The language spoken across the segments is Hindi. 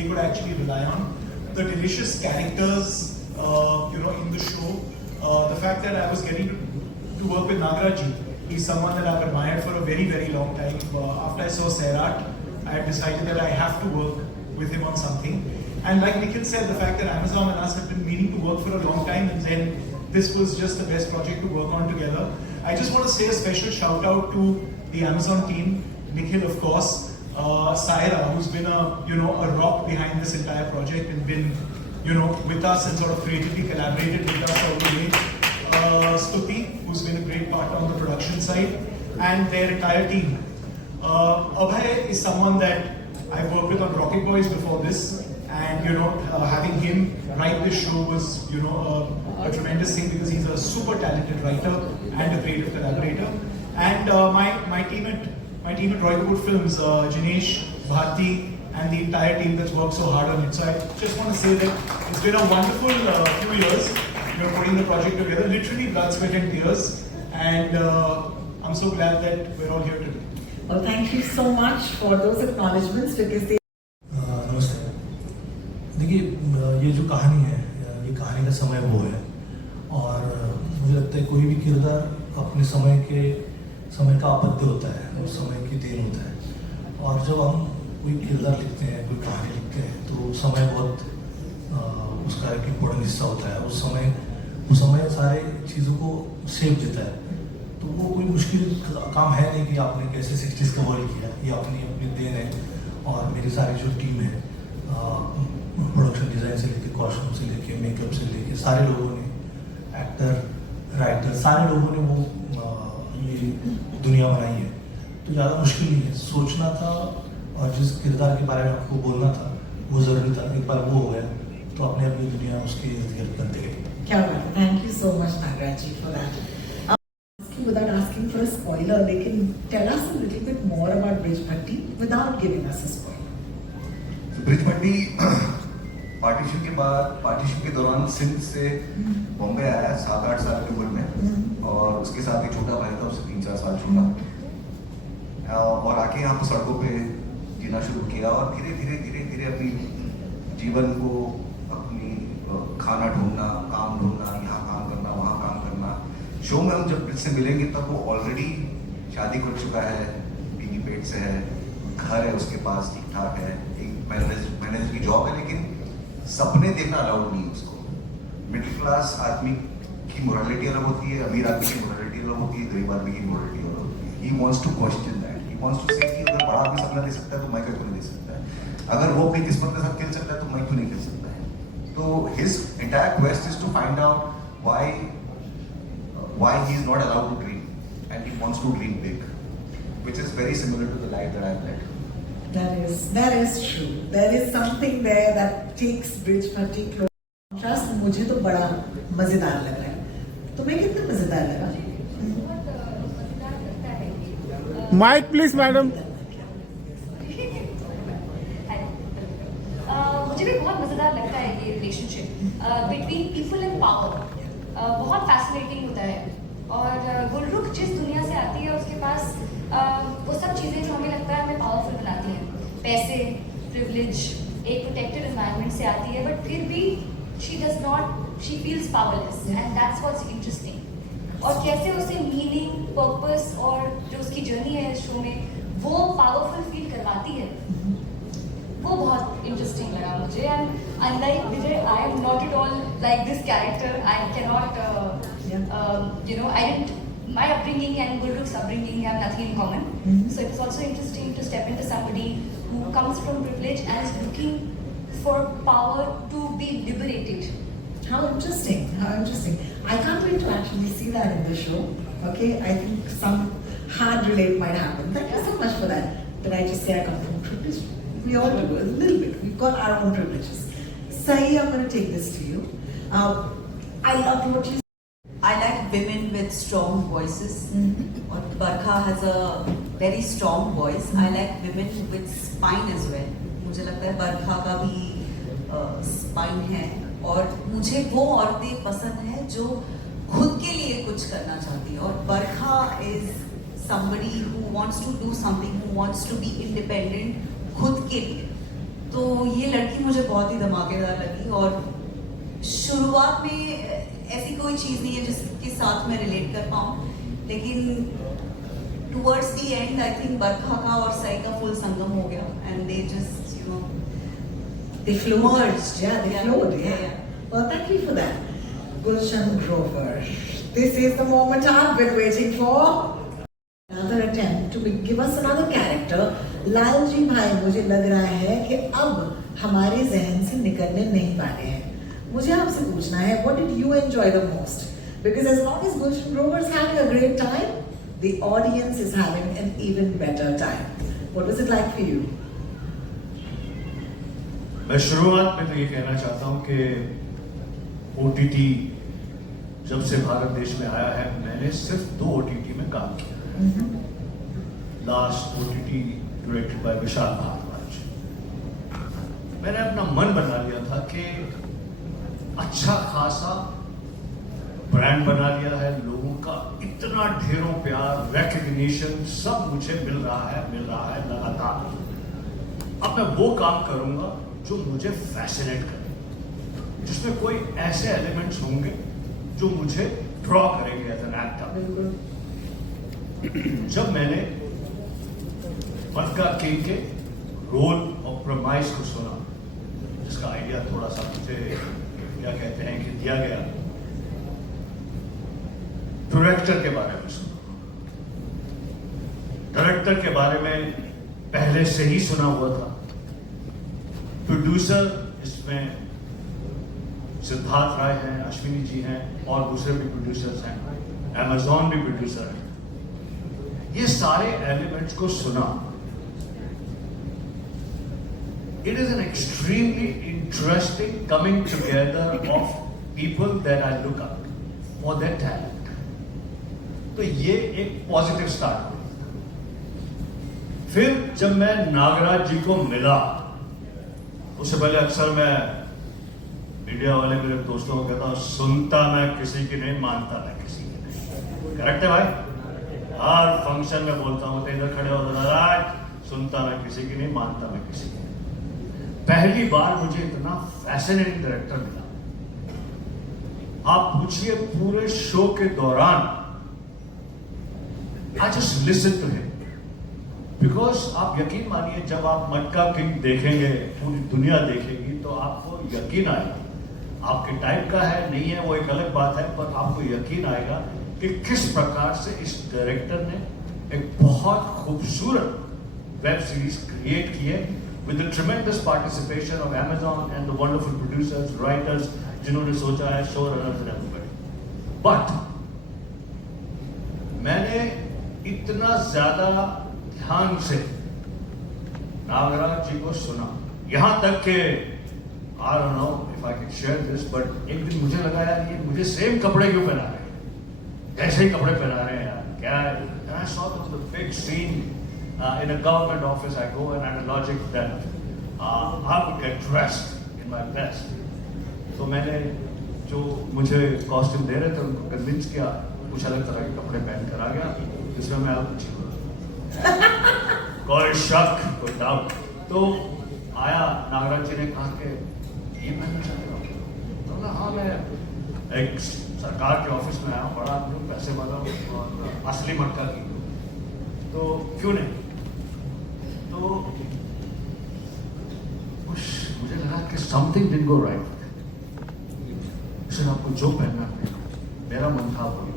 they could actually rely on. The delicious characters, in the show. The fact that I was getting to work with Nagaraj. He's someone that I've admired for a very, very long time. After I saw Sairat, I had decided that I have to work with him on something. And like Nikhil said, the fact that Amazon and us have been meaning to work for a long time, and then this was just the best project to work on together. I just want to say a special shout out to the Amazon team, Nikhil of course, Saira, who's been a rock behind this entire project and been with us and sort of creatively collaborated with us all the way. Stuti, who's been a great partner on the production side, and their entire team. Abhay is someone that I've worked with on Rocket Boys before this, and having him write this show was a tremendous thing because he's a super talented writer and a creative collaborator. And my team at Roy Good Films, Jinesh, Bharti, and the entire team that's worked so hard on it. So I just want to say that it's been a wonderful few years. Putting the project together, literally blood, sweat and tears, and I'm so glad that we're all here today. Well, thank you so much for those acknowledgements because they. नमस्ते। देखिए ये जो कहानी है, ये कहानी का समय वो है, और मुझे लगता है कोई भी किरदार अपने समय का अपत्य होता है, उस समय की देन होता है, और जब हम कोई किरदार लिखते हैं, कोई कहानी लिखते हैं, तो समय बहुत उसका एक इम्पोर्टेंट हिस्सा होता है। उस समय सारे चीज़ों को शेप देता है, तो वो कोई मुश्किल काम है नहीं कि आपने कैसे 60s का वर्ल्ड किया, ये अपनी देन है। और मेरी सारी जो टीम है, प्रोडक्शन डिज़ाइन से लेके कॉस्ट्यूम से लेके मेकअप से लेके सारे लोगों ने, एक्टर राइटर सारे लोगों ने वो ये दुनिया बनाई है। तो ज़्यादा मुश्किल नहीं है, सोचना था और जिस किरदार के बारे में आपको बोलना था वो ज़रूरी था। एक बार वो हो गया तो अपने अपनी दुनिया उसके इर्द गिर्द बनते गई। क्या बात है, thank you so much Nagaraj ji for that. Without asking for a spoiler, they can tell us a little bit more about Brij Bhatti without giving us a spoiler. Bridge Bhatti partition के दौरान सिंध से बॉम्बे आया 7-8 साल की उम्र में, और उसके साथ एक छोटा भाई था, उससे 3-4 साल छोटा, और आके यहाँ पर सड़कों पे जीना शुरू किया, और धीरे धीरे अपनी जीवन को, अपनी खाना ढूंढना, काम ढूंढना, यहाँ काम करना, वहाँ काम करना। शो में हम जब ब्रिज से मिलेंगे तब वो ऑलरेडी शादी कर चुका है, बीवी पेट से है, घर है उसके पास ठीक ठाक है, एक मैनेजर की जॉब है, लेकिन सपने देखना अलाउड नहीं है उसको। मिडिल क्लास आदमी की मोरालिटी अलग होती है, अमीर आदमी की मोरालिटी अलग होती है, गरीब आदमी की मोरालिटी अलग होती है। He wants to question that, he wants to say कि अगर बड़ा आदमी सपना दे सकता है तो मैं क्यों नहीं दे सकता है, अगर वो अपनी किस्मत के साथ खेल सकता है तो मैं क्यों नहीं खेल सकता है। तो his entire quest is to find out why he is not allowed to dream, and he wants to dream big, which is very similar to the life that I've led. That is true. There is something there that takes Brij Bhatti close. Trust, मुझे तो बड़ा मजेदार लग रहा है। तुम्हें कितना मजेदार लगा? Mike please madam. मुझे भी बहुत मजेदार लगता है ये relationship between people and power, बहुत फैसिनेटिंग होता है। और गुलरुख जिस दुनिया से आती है उसके पास वो सब चीज़ें जो हमें लगता है हमें पावरफुल बनाती हैं, पैसे, प्रिविलेज, एक प्रोटेक्टेड एनवायरनमेंट से आती है, बट फिर भी she feels powerless, and that's what's interesting. और कैसे उसे मीनिंग, पर्पस और जो उसकी जर्नी है इस शो में वो पावरफुल फील करवाती है, वो बहुत इंटरेस्टिंग लगा मुझे। And unlike Vijay, I am not at all like this character, I can not my upbringing and Gulrukh's upbringing have nothing in common. So it was also interesting to step into somebody who comes from privilege and is looking for power to be liberated. How interesting, how interesting. I can't wait to actually see that in the show. Okay, I think some hard relate might happen. Thank you so much for that. Did I just say I come from privilege? We all do, a little bit. We've got our own privileges. Sahi, I'm going to take this to you. I love what you I like women with strong voices. Or Barkha has a very strong voice. I like women with spine as well. मुझे लगता है बरखा का भी स्पाइन है, और मुझे वो औरतें पसंद है जो खुद के लिए कुछ करना चाहती है। और बरखा is somebody who wants to do something, who wants to be independent खुद के लिए। तो ये लड़की मुझे बहुत ही धमाकेदार लगी और शुरुआत में ऐसी कोई चीज़ नहीं है जिसके साथ मैं रिलेट कर पाऊँ, लेकिन towards the end I think Barkha का और साई का फुल संगम हो गया and they just you know They flowed. merged. Yeah, they flowed. Yeah. Well, thank you for that. Gulshan Grover. This is the moment I've been waiting for. Another attempt to give us another character. Lalji भाई मुझे लग रहा है कि अब हमारे जहन से निकलने नहीं वाले हैं। मुझे आपसे पूछना है, what did you enjoy the most? Because as long as Gulshan Grover is having a great time, the audience is having an even better time. What was it like for you? मैं शुरुआत में तो ये कहना चाहता हूँ कि OTT जब से भारत देश में आया है, मैंने सिर्फ 2 OTT में काम किया। Last OTT directed by Vishal Bhardwaj. मैंने अपना मन बना लिया था कि अच्छा खासा ब्रांड बना लिया है, लोगों का इतना ढेरों प्यार, रिकग्निशन सब मुझे मिल रहा है लगातार। अब मैं वो काम करूंगा जो मुझे फैसिनेट करे, जिसमें कोई ऐसे एलिमेंट्स होंगे जो मुझे ड्रॉ करेंगे एज एन एक्टर। जब मैंने मटका किंग के रोल और प्रमाइस को सुना, जिसका आइडिया थोड़ा सा मुझे क्या कहते हैं कि दिया गया, डायरेक्टर के बारे में सुना। डायरेक्टर के बारे में पहले से ही सुना हुआ था। प्रोड्यूसर इसमें सिद्धार्थ राय हैं, अश्विनी जी हैं और दूसरे भी प्रोड्यूसर्स हैं, Amazon भी प्रोड्यूसर है। ये सारे एलिमेंट्स को सुना। It is an extremely interesting coming together of people that I look up for their talent. तो ये एक पॉजिटिव स्टार्ट हुई। फिर जब मैं नागराज जी को मिला, उससे पहले अक्सर मैं मीडिया वाले मेरे दोस्तों को कहता हूँ, सुनता मैं किसी की नहीं, मानता मैं किसी की नहीं। करेक्ट है भाई? हर फंक्शन में बोलता हूँ, तो इधर खड़े हो नागराज, सुनता मैं किसी की नहीं, मानता मैं किसी की नहीं। पहली बार मुझे इतना फैसिनेटिंग डायरेक्टर मिला। आप पूछिए पूरे शो के दौरान I just listen to him. Because आप यकीन मानिए, जब आप मटका किंग देखेंगे, पूरी दुनिया देखेगी, तो आपको यकीन आएगा। आपके टाइप का है नहीं है वो एक अलग बात है, पर आपको यकीन आएगा कि किस प्रकार से इस डायरेक्टर ने एक बहुत खूबसूरत वेब सीरीज क्रिएट की है with the tremendous participation of Amazon and the wonderful producers, writers, जिन्होंने सोचा है, showrunners and everybody. But मैंने इतना ज्यादा ध्यान से नागराज जी को सुना, यहां तक कि I don't know if I can share this, but एक दिन मुझे लगा यार ये मुझे सेम कपड़े क्यों पहना रहे हैं, ऐसे ही कपड़े पहना रहे हैं यार, क्या है? And I saw the big scene in a government office. I go and I had a logic that I would get dressed in my best. तो मैंने जो मुझे कॉस्ट्यूम दे रहे थे उनको कन्विंस किया, कुछ अलग तरह के कपड़े पहन कर आ गया, जिसमें मैं अब कुछ कोई शक कोई डाउट। तो आया, नागराज जी ने कहा कि ये पहनना चाहते हो? तो मैं हाँ, मैं एक सरकार के ऑफिस में आया, बड़ा आदमी, पैसे वाला और असली मटका की, तो क्यों नहीं? तो मुझे लगा कि समथिंग डिडंट गो राइट। फिर आपको जो पहनना है, मेरा मन था वो।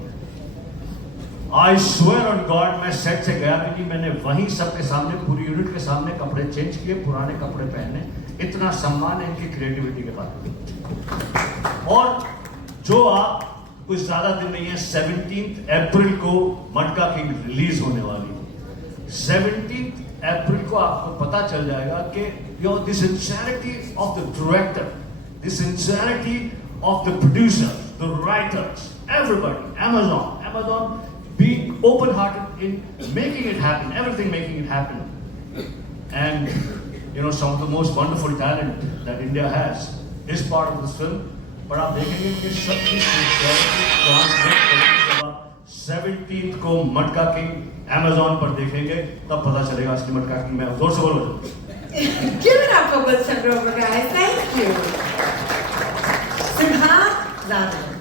I swear on God, मैं सेट से गया भी नहीं, मैंने वहीं सबके सामने, पूरी यूनिट के सामने कपड़े चेंज किए, पुराने कपड़े पहने। इतना सम्मान है इनकी क्रिएटिविटी के बारे में। और जो आप कुछ ज्यादा दिन नहीं है, 17 अप्रैल को मटका किंग रिलीज होने वाली है। 17 अप्रैल को आपको पता चल जाएगा कि the sincerity of the director, the sincerity of the producers, the writers, everybody, Amazon being open-hearted in making it happen, everything making it happen. And some of the most wonderful talent that India has is part of this film. but आप देखेंगे कि सबकी sincerity translate करने के बाद 17th को मटका किंग Amazon पर देखेंगे, तब पता चलेगा असली मटका किंग। मैं जोर से बोलो। Give it up for Gulshan Grover, guys. Thank you. Siddharth Zadar.